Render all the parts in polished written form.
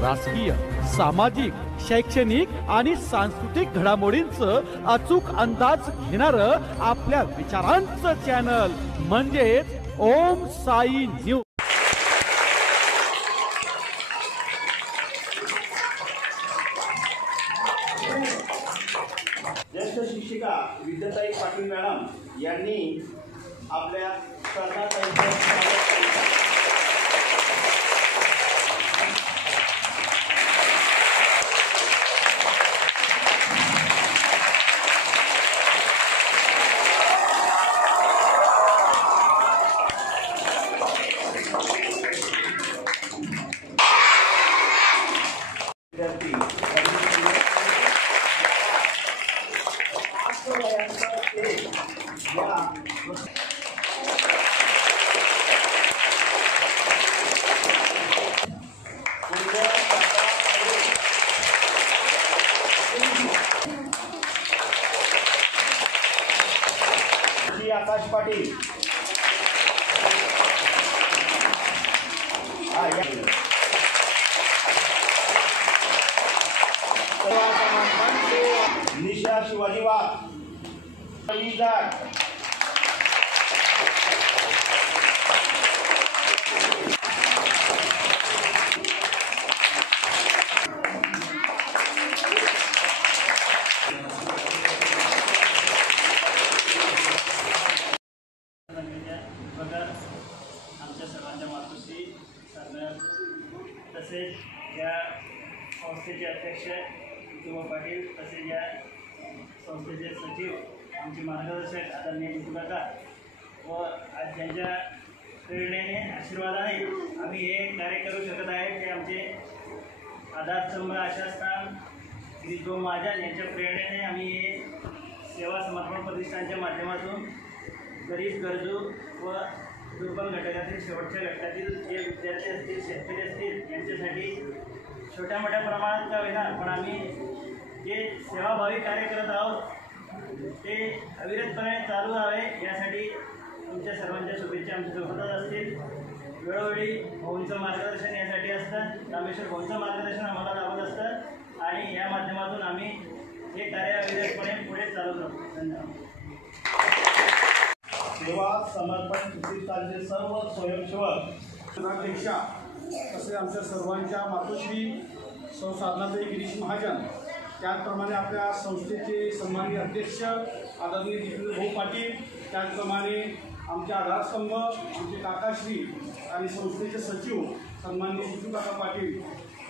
राजकीय, सामाजिक, शैक्षणिक आणि सांस्कृतिक घडामोडींचं अचूक अंदाज घेणारं आपल्या विचारांचं चॅनल म्हणजेच ओम साई न्यूज। ज्येष्ठ शिक्षिका विद्याताई पाटील मॅडम यांनी आपल्या आकाश पाटील निशा शिवाजी वाघ आमच्या सर्वांच्या मातोश्री तसेच या संस्थेचे अध्यक्ष विठोबा पाटील तसेच या संस्थेचे सचिव आमचे मार्गदर्शक आदरणीय विठुकाका व आज ज्यांच्या प्रेरणेने आशीर्वादाने आम्ही हे कार्य करू शकत आहे ते आमचे आधारस्तंभ आशास्थान गिरीशभाऊ महाजन यांच्या प्रेरणेने आम्ही हे सेवा समर्पण प्रतिष्ठानच्या माध्यमातून गरीब गरजू व दुर्बल घटकातील शेवटच्या घटकातील जे विद्यार्थी असतील शेतकरी असतील यांच्यासाठी छोट्या मोठ्या प्रमाणात का होईना पण आम्ही जे सेवाभावी कार्य करत आहोत ते अविरतपणे चालू राहावे यासाठी तुमच्या सर्वांच्या शुभेच्छा आमच्या सोबतच असतील। वेळोवेळी भाऊंचं मार्गदर्शन यासाठी असतं, रामेश्वर भाऊंचं मार्गदर्शन आम्हाला लाभत असतं आणि या माध्यमातून आम्ही हे कार्य अविरतपणे पुढे चालू करतो। धन्यवाद। सेवा समर्पण प्रतिष्ठानचे सर्व स्वयंसेवक अध्यक्षा तसे आमच्या सर्वांच्या मातोश्री सौ साधनाताई गिरीश महाजन, त्याचप्रमाणे आपल्या संस्थेचे सन्माननीय अध्यक्ष आदरणीय विठोबा पाटील, त्याचप्रमाणे आमचे आधारस्तंभ आमचे काकाश्री आणि संस्थेचे सचिव सन्माननीय विठुकाका पाटील,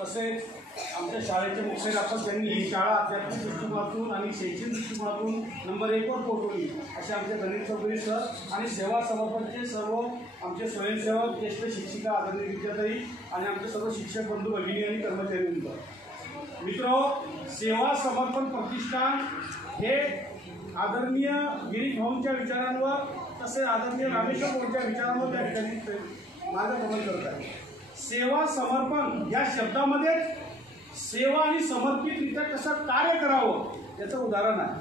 तसेच आमच्या शाळेचे मुख्याध्यापक यांनी ही शाळा आध्यात्मिक दृष्टिकोनातून आणि शैक्षणिक दृष्टिकोनातून नंबर 1 वर पोहोचवली असे आमचे गणेश चौधरी सर आणि सेवा समर्पणचे सर्व आमचे स्वयंसेवक ज्येष्ठ शिक्षिका आदरणीय विद्याताई आणि आमचे सर्व शिक्षक बंधू भगिनी आणि कर्मचारी वृंद। मित्रो, सेवा समर्पण प्रतिष्ठान हे आदरणीय गिरीश भाऊंच्या विचारांवर तसेच आदरणीय रामेश्वर भाऊंच्या विचारांवर त्या ठिकाणी मार्गक्रमण करत आहे। सेवा समर्पण या शब्दामध्ये सेवा आणि समर्पितरित्या कसं कार्य करावं याचं उदाहरण आहे।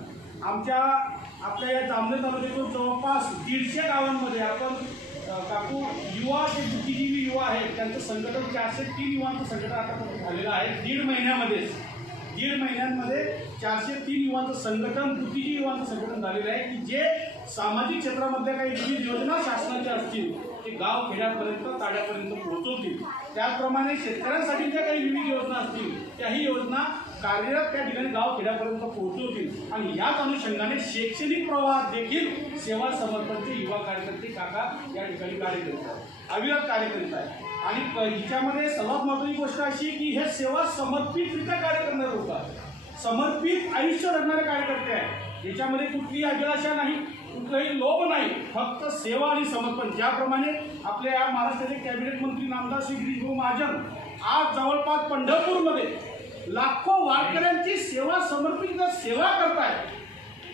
आपल्या या जामनेर तालुक्यातून जवळपास 150 गावांमध्ये आपण काकू युवा जे बुद्धिजीवी युवा आहेत त्यांचं संघटन 403 युवांचं संघटन आता झालेलं आहे। दीड महिन्यांमध्ये 403 युवांचं संघटन बुद्धिजीवी युवांचं संघटन झालेलं आहे की जे सामाजिक क्षेत्रामधल्या काही विविध योजना शासनाच्या असतील ते गाव खेड्यापर्यंत ताड्यापर्यंत पोहोचवतील। त्याचप्रमाणे शेतकऱ्यांसाठी ज्या काही विविध योजना असतील त्याही योजना कार्यरत त्या ठिकाणी गाव खेड्यापर्यंत पोहोचवतील आणि याच अनुषंगाने शैक्षणिक प्रवाहात देखील सेवा समर्पणचे युवा कार्यकर्ते काका या ठिकाणी कार्य करत आहेत, अविरत कार्य करीत आहेत। आणि हिच्यामध्ये सर्वात महत्त्वाची गोष्ट अशी की हे सेवा समर्पितरित्या कार्य करणारे लोक आहेत, समर्पित आयुष्य जगणारे कार्यकर्ते आहेत। याच्यामध्ये कुठलीही अभिलाषा नाही, कुठलाही लोभ नाही, फक्त सेवा आणि समर्पण। ज्याप्रमाणे आपल्या या महाराष्ट्राचे कॅबिनेट मंत्री नामदार श्री गिरीशभाऊ महाजन आज जवळपास पंढरपूरमध्ये लाखो वारकऱ्यांची सेवा समर्पित सेवा करतायत,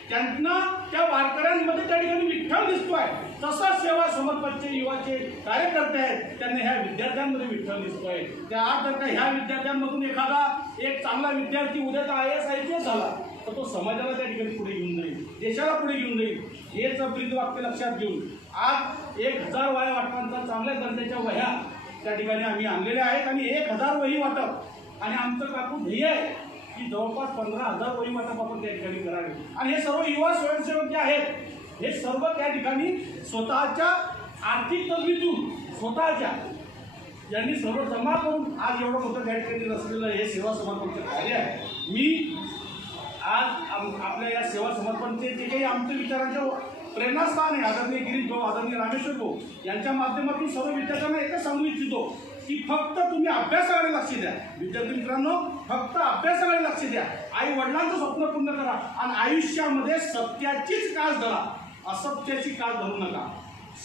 त्यांना त्या वारकऱ्यांमध्ये त्या ठिकाणी विठ्ठल दिसतोय, तसा सेवा समर्पणचे युवाचे कार्यकर्ते आहेत त्यांना ह्या विद्यार्थ्यांमध्ये विठ्ठल दिसतोय। त्या आज जर का ह्या विद्यार्थ्यांमधून एखादा एक चांगला विद्यार्थी उद्याचा IAS IPS झाला तर तो समाजाला त्या ठिकाणी पुढे घेऊन जाईल, देशाला पुढे घेऊन जाईल। हेच ब्रीद वाक्य लक्षात घेऊन आज 1000 वह्या वाटपांचा चांगल्या दर्जाच्या वह्या त्या ठिकाणी आम्ही आणलेल्या आहेत आणि 1000 वही वाटप आणि आमचं काकू ध्येय आहे की जवळपास 15,000 वहिवाटप आपण त्या ठिकाणी करावे. आणि हे सर्व युवा स्वयंसेवक जे आहेत हे सर्व त्या ठिकाणी स्वतःच्या आर्थिक तलबीतून स्वतःच्या यांनी सर्व जमा करून आज एवढं मोठं त्या ठिकाणी रचलेलं हे सेवा समर्पणचं कार्य आहे. मी आज आपल्या या सेवा समर्पणचे जे काही आमच्या विचारांच्या प्रेरणास्थान आहे आदरणीय गिरीश भाऊ, आदरणीय रामेश्वर भाऊ यांच्या माध्यमातून सर्व विद्यार्थ्यांना एकच सांगू इच्छितो की फक्त तुम्ही अभ्यासाकडे लक्ष द्या. विद्यार्थी मित्रांनो, फक्त अभ्यासाकडे लक्ष द्या. आई वडिलांचं स्वप्न पूर्ण करा आणि आयुष्यामध्ये सत्याचीच कास धरा, असत्याची कास धरू नका.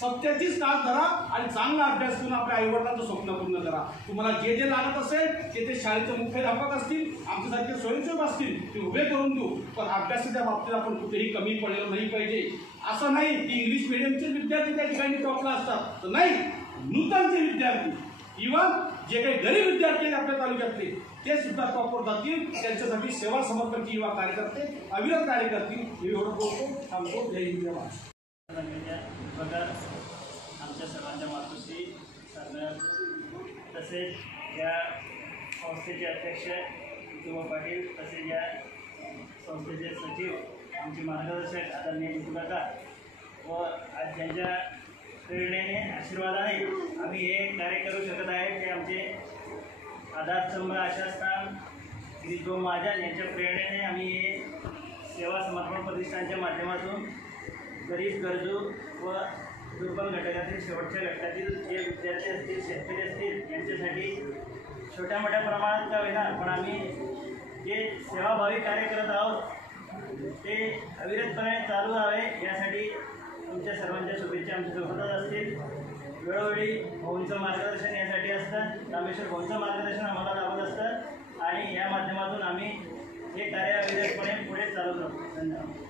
सत्याचीच कास धरा आणि चांगला अभ्यास करून आपल्या आईवडिलांचं स्वप्न पूर्ण करा. तुम्हाला जे जे लागत असेल ते शाळेचे मुख्याध्यापक असतील, आमच्यासारखे स्वयंसेवक असतील, ते उभे करून देऊ. पण अभ्यासाच्या बाबतीत आपण कुठेही कमी पडलेलं नाही पाहिजे. असं नाही की इंग्लिश मिडियमचे विद्यार्थी त्या ठिकाणी टॉपला असतात, तर नाही, नूतनचे विद्यार्थी इव्हन जे काही गरीब विद्यार्थी आहेत आपल्या तालुक्यातले ते सुद्धा टॉपवर जातील. त्यांच्यासाठी सेवा समर्पणची युवा कार्यकर्ते अविरत कार्य करतील. हे एवढं बोलतो, थांबतो. जय हिंद, जय महाराष्ट्र. बघा आमच्या सर्वांच्या मातोश्री सांगणार, तसेच या संस्थेचे अध्यक्ष विठोबा पाटील, तसेच या संस्थेचे सचिव आमचे मार्गदर्शक आदरणीय विठुकाका व आज ज्यांच्या प्रेरणेने आशीर्वादाने आम्ही हे कार्य करू शकत आहे ते आमचे आधारस्तंभ आशास्थान गिरीशभाऊ महाजन यांच्या प्रेरणेने आम्ही हे सेवा समर्पण प्रतिष्ठानच्या माध्यमातून गरीब गरजू व दुर्बल घटकातील शेवटच्या घटकातील जे विद्यार्थी असतील, शेतकरी असतील यांच्यासाठी छोट्या मोठ्या प्रमाणात का होईना पण आम्ही जे सेवाभावी कार्य करत आहोत ते अविरतपणे चालू राहावे यासाठी तुमच्या सर्वांच्या शुभेच्छा आमच्या सोबतच असतील. वेळोवेळी भाऊंचं मार्गदर्शन यासाठी असतं, रामेश्वर भाऊंचं मार्गदर्शन आम्हाला लाभत असतं आणि या माध्यमातून आम्ही हे कार्य अविरतपणे पुढे चालू करतो. धन्यवाद.